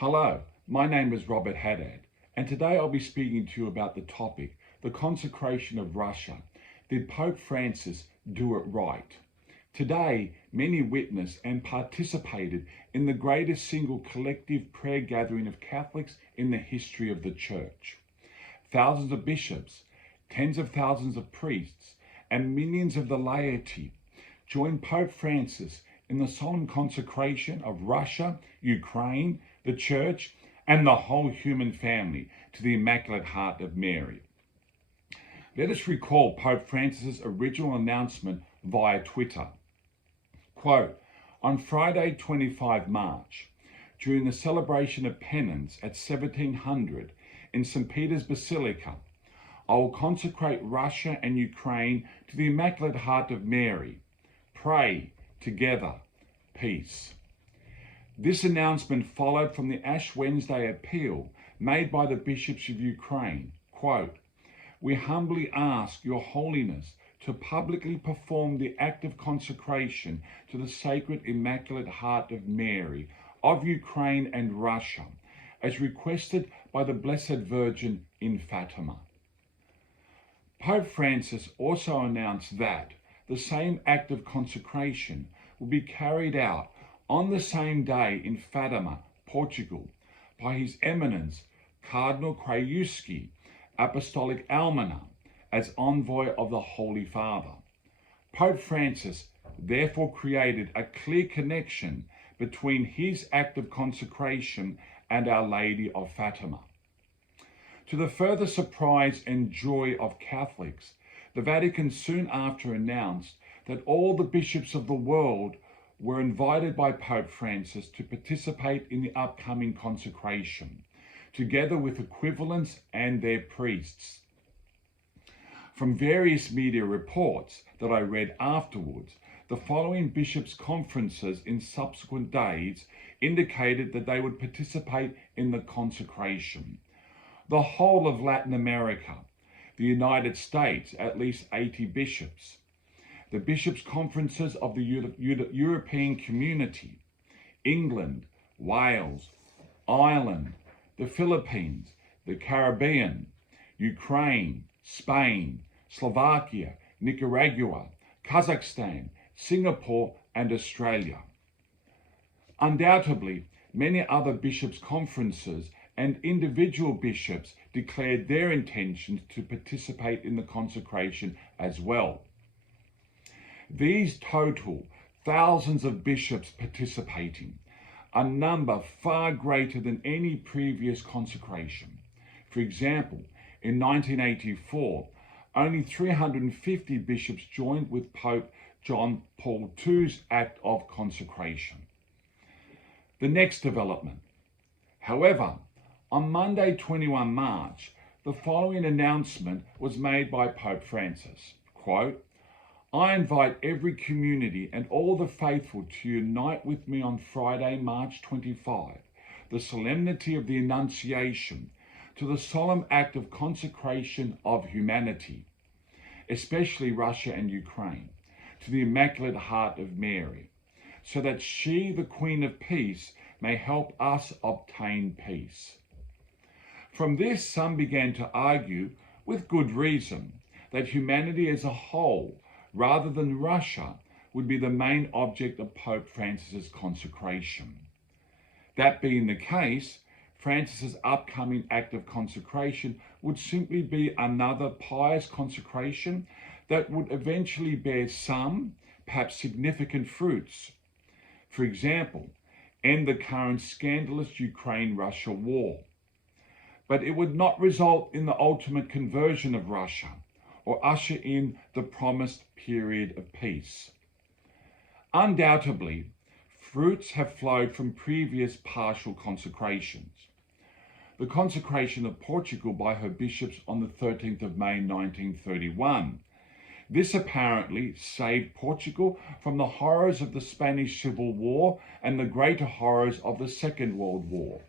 Hello, my name is Robert Haddad, and today I'll be speaking to you about the topic, the consecration of Russia. Did Pope Francis do it right? Today, many witnessed and participated in the greatest single collective prayer gathering of Catholics in the history of the Church. Thousands of bishops, tens of thousands of priests, and millions of the laity joined Pope Francis in the solemn consecration of Russia, Ukraine, the Church, and the whole human family to the Immaculate Heart of Mary. Let us recall Pope Francis's original announcement via Twitter. Quote, on Friday 25 March, during the celebration of penance at 1700 in St. Peter's Basilica, I will consecrate Russia and Ukraine to the Immaculate Heart of Mary. Pray together, peace. This announcement followed from the Ash Wednesday appeal made by the bishops of Ukraine. Quote, we humbly ask your holiness to publicly perform the act of consecration to the Sacred Immaculate Heart of Mary of Ukraine and Russia, as requested by the Blessed Virgin in Fatima. Pope Francis also announced that the same act of consecration will be carried out on the same day in Fatima, Portugal, by His Eminence Cardinal Krajewski, Apostolic Almoner, as envoy of the Holy Father. Pope Francis therefore created a clear connection between his act of consecration and Our Lady of Fatima. To the further surprise and joy of Catholics, the Vatican soon after announced that all the bishops of the world were invited by Pope Francis to participate in the upcoming consecration, together with equivalents and their priests. From various media reports that I read afterwards, the following bishops' conferences in subsequent days indicated that they would participate in the consecration. The whole of Latin America, the United States, at least 80 bishops, the bishops' conferences of the European Community, England, Wales, Ireland, the Philippines, the Caribbean, Ukraine, Spain, Slovakia, Nicaragua, Kazakhstan, Singapore, and Australia. Undoubtedly, many other bishops' conferences and individual bishops declared their intentions to participate in the consecration as well. These total thousands of bishops participating, a number far greater than any previous consecration. For example, in 1984, only 350 bishops joined with Pope John Paul II's act of consecration. The next development. However, on Monday 21 March, the following announcement was made by Pope Francis. Quote, I invite every community and all the faithful to unite with me on Friday, March 25, the solemnity of the Annunciation, to the solemn act of consecration of humanity, especially Russia and Ukraine, to the Immaculate Heart of Mary, so that she, the Queen of Peace, may help us obtain peace. From this, some began to argue, with good reason, that humanity as a whole, rather than Russia, would be the main object of Pope Francis's consecration. That being the case, Francis's upcoming act of consecration would simply be another pious consecration that would eventually bear some, perhaps significant fruits. For example, end the current scandalous Ukraine-Russia war. But it would not result in the ultimate conversion of Russia or usher in the promised period of peace. Undoubtedly, fruits have flowed from previous partial consecrations. The consecration of Portugal by her bishops on the 13th of May 1931. This apparently saved Portugal from the horrors of the Spanish Civil War and the greater horrors of the Second World War.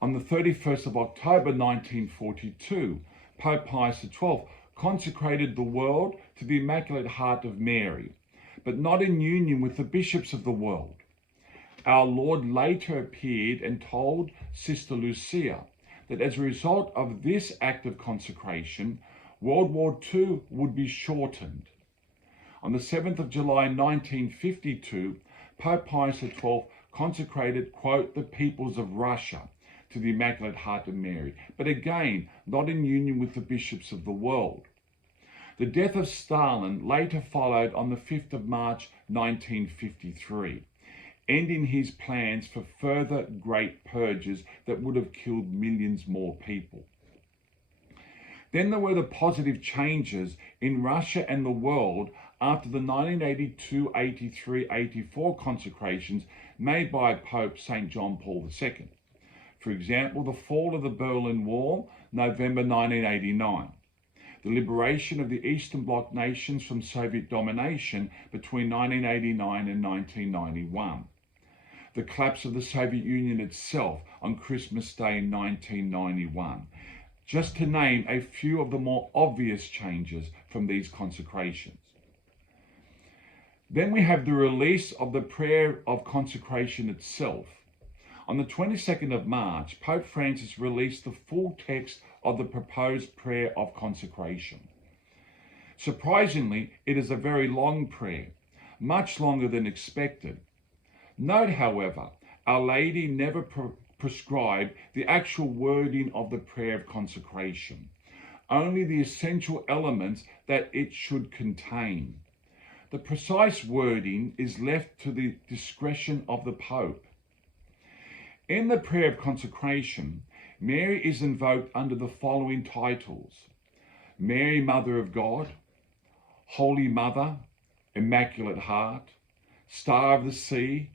On the 31st of October 1942, Pope Pius XII consecrated the world to the Immaculate Heart of Mary, but not in union with the bishops of the world. Our Lord later appeared and told Sister Lucia that as a result of this act of consecration, World War II would be shortened. On the 7th of July 1952, Pope Pius XII consecrated, quote, the peoples of Russia to the Immaculate Heart of Mary, but again, not in union with the bishops of the world. The death of Stalin later followed on the 5th of March 1953, ending his plans for further great purges that would have killed millions more people. Then there were the positive changes in Russia and the world after the 1982, 83, 84 consecrations made by Pope St. John Paul II. For example, the fall of the Berlin Wall, November 1989. The liberation of the Eastern Bloc nations from Soviet domination between 1989 and 1991. The collapse of the Soviet Union itself on Christmas Day 1991. Just to name a few of the more obvious changes from these consecrations. Then we have the release of the prayer of consecration itself. On the 22nd of March, Pope Francis released the full text of the proposed prayer of consecration. Surprisingly, it is a very long prayer, much longer than expected. Note, however, Our Lady never prescribed the actual wording of the prayer of consecration, only the essential elements that it should contain. The precise wording is left to the discretion of the Pope. In the prayer of consecration, Mary is invoked under the following titles: Mary, Mother of God, Holy Mother, Immaculate Heart, Star of the Sea,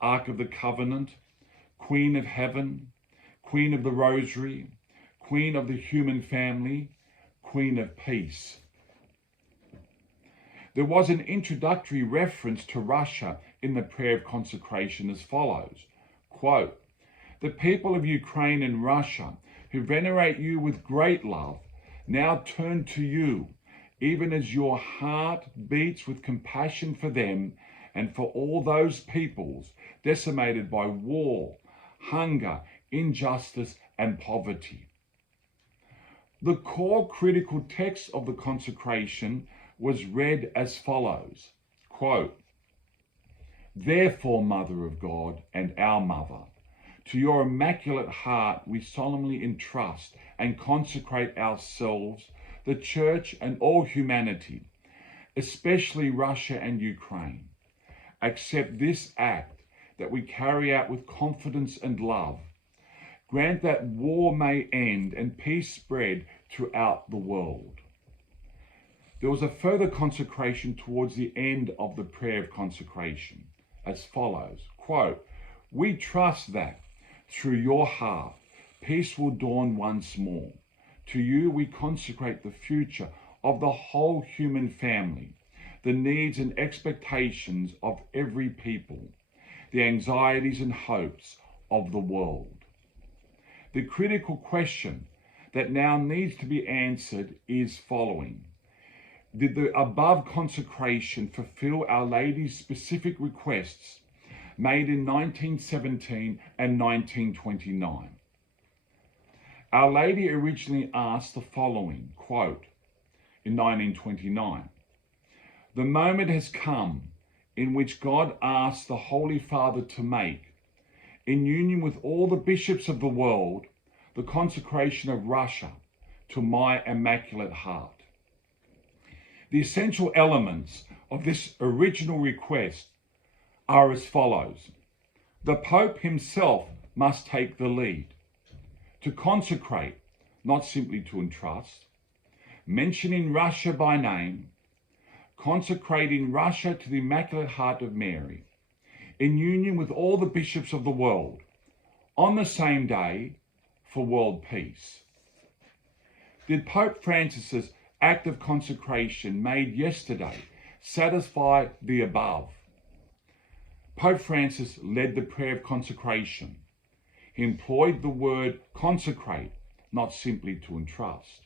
Ark of the Covenant, Queen of Heaven, Queen of the Rosary, Queen of the Human Family, Queen of Peace. There was an introductory reference to Russia in the prayer of consecration as follows, quote, the people of Ukraine and Russia, who venerate you with great love, now turn to you, even as your heart beats with compassion for them and for all those peoples decimated by war, hunger, injustice, and poverty. The core critical text of the consecration was read as follows, quote, therefore, Mother of God and our Mother, to your Immaculate Heart we solemnly entrust and consecrate ourselves, the Church and all humanity, especially Russia and Ukraine. Accept this act that we carry out with confidence and love. Grant that war may end and peace spread throughout the world. There was a further consecration towards the end of the prayer of consecration as follows, quote, we trust that through your heart, peace will dawn once more. To you we consecrate the future of the whole human family, the needs and expectations of every people, the anxieties and hopes of the world. The critical question that now needs to be answered is following. Did the above consecration fulfill Our Lady's specific requests made in 1917 and 1929? Our Lady originally asked the following, quote, in 1929, the moment has come in which God asked the Holy Father to make, in union with all the bishops of the world, the consecration of Russia to my Immaculate Heart. The essential elements of this original request are as follows. The Pope himself must take the lead. To consecrate, not simply to entrust, mentioning Russia by name, consecrating Russia to the Immaculate Heart of Mary, in union with all the bishops of the world, on the same day for world peace. Did Pope Francis's act of consecration made yesterday satisfy the above? Pope Francis led the prayer of consecration. He employed the word consecrate, not simply to entrust.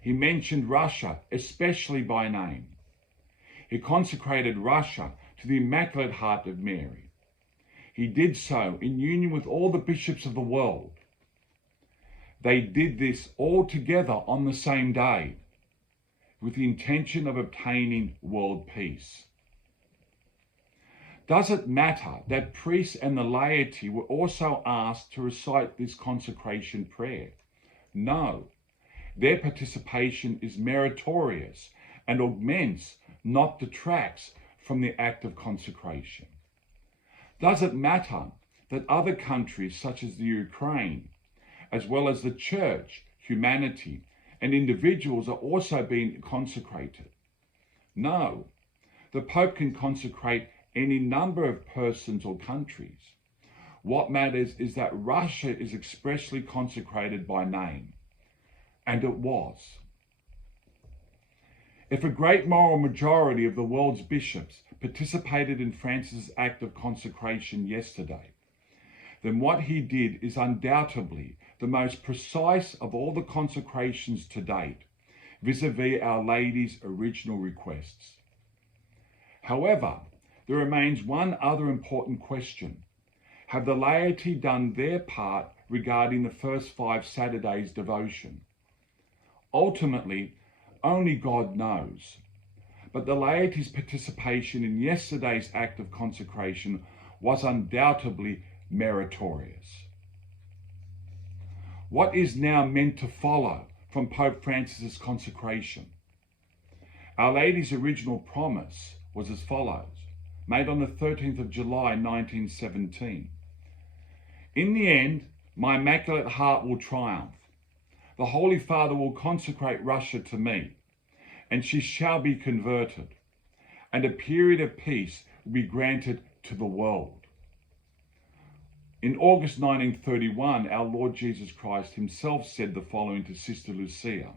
He mentioned Russia, especially by name. He consecrated Russia to the Immaculate Heart of Mary. he did so in union with all the bishops of the world. They did this all together on the same day, with the intention of obtaining world peace. Does it matter that priests and the laity were also asked to recite this consecration prayer? No. Their participation is meritorious and augments, not detracts, from the act of consecration. Does it matter that other countries such as the Ukraine, as well as the church, humanity, and individuals are also being consecrated? No. The Pope can consecrate any number of persons or countries. What matters is that Russia is expressly consecrated by name. And it was. If a great moral majority of the world's bishops participated in Francis' act of consecration yesterday, then what he did is undoubtedly the most precise of all the consecrations to date, vis-a-vis Our Lady's original requests. However, there remains one other important question. Have the laity done their part regarding the first 5 Saturdays' devotion? Ultimately, only God knows. But the laity's participation in yesterday's act of consecration was undoubtedly meritorious. What is now meant to follow from Pope Francis' consecration? Our Lady's original promise was as follows, made on the 13th of July 1917. In the end, my Immaculate Heart will triumph. The Holy Father will consecrate Russia to me, and she shall be converted, and a period of peace will be granted to the world. In August 1931, our Lord Jesus Christ himself said the following to Sister Lucia: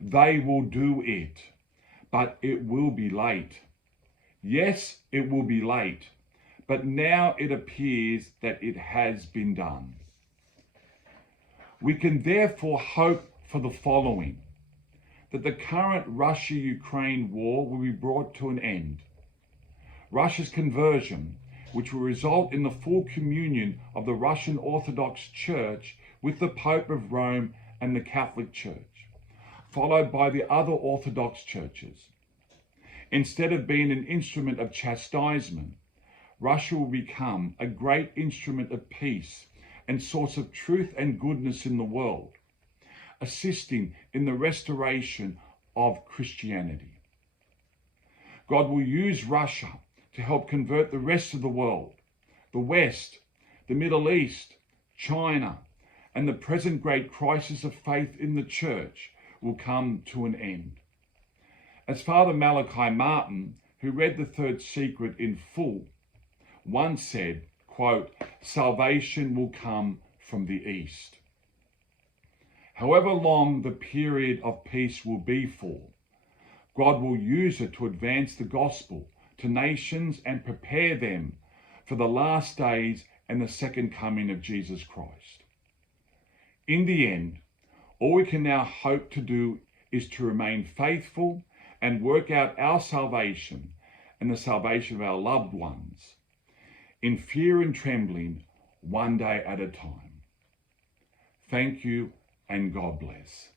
"They will do it, but it will be late. Yes, it will be late, but now it appears that it has been done." We can therefore hope for the following: that the current Russia-Ukraine war will be brought to an end. Russia's conversion, which will result in the full communion of the Russian Orthodox Church with the Pope of Rome and the Catholic Church, followed by the other Orthodox churches. Instead of being an instrument of chastisement, Russia will become a great instrument of peace and source of truth and goodness in the world, assisting in the restoration of Christianity. God will use Russia to help convert the rest of the world, the West, the Middle East, China, and the present great crisis of faith in the Church will come to an end. As Father Malachi Martin, who read the Third Secret in full, once said, quote, "Salvation will come from the East." However long the period of peace will be for, God will use it to advance the gospel to nations and prepare them for the last days and the second coming of Jesus Christ. In the end, all we can now hope to do is to remain faithful and work out our salvation and the salvation of our loved ones in fear and trembling, one day at a time. Thank you, and God bless.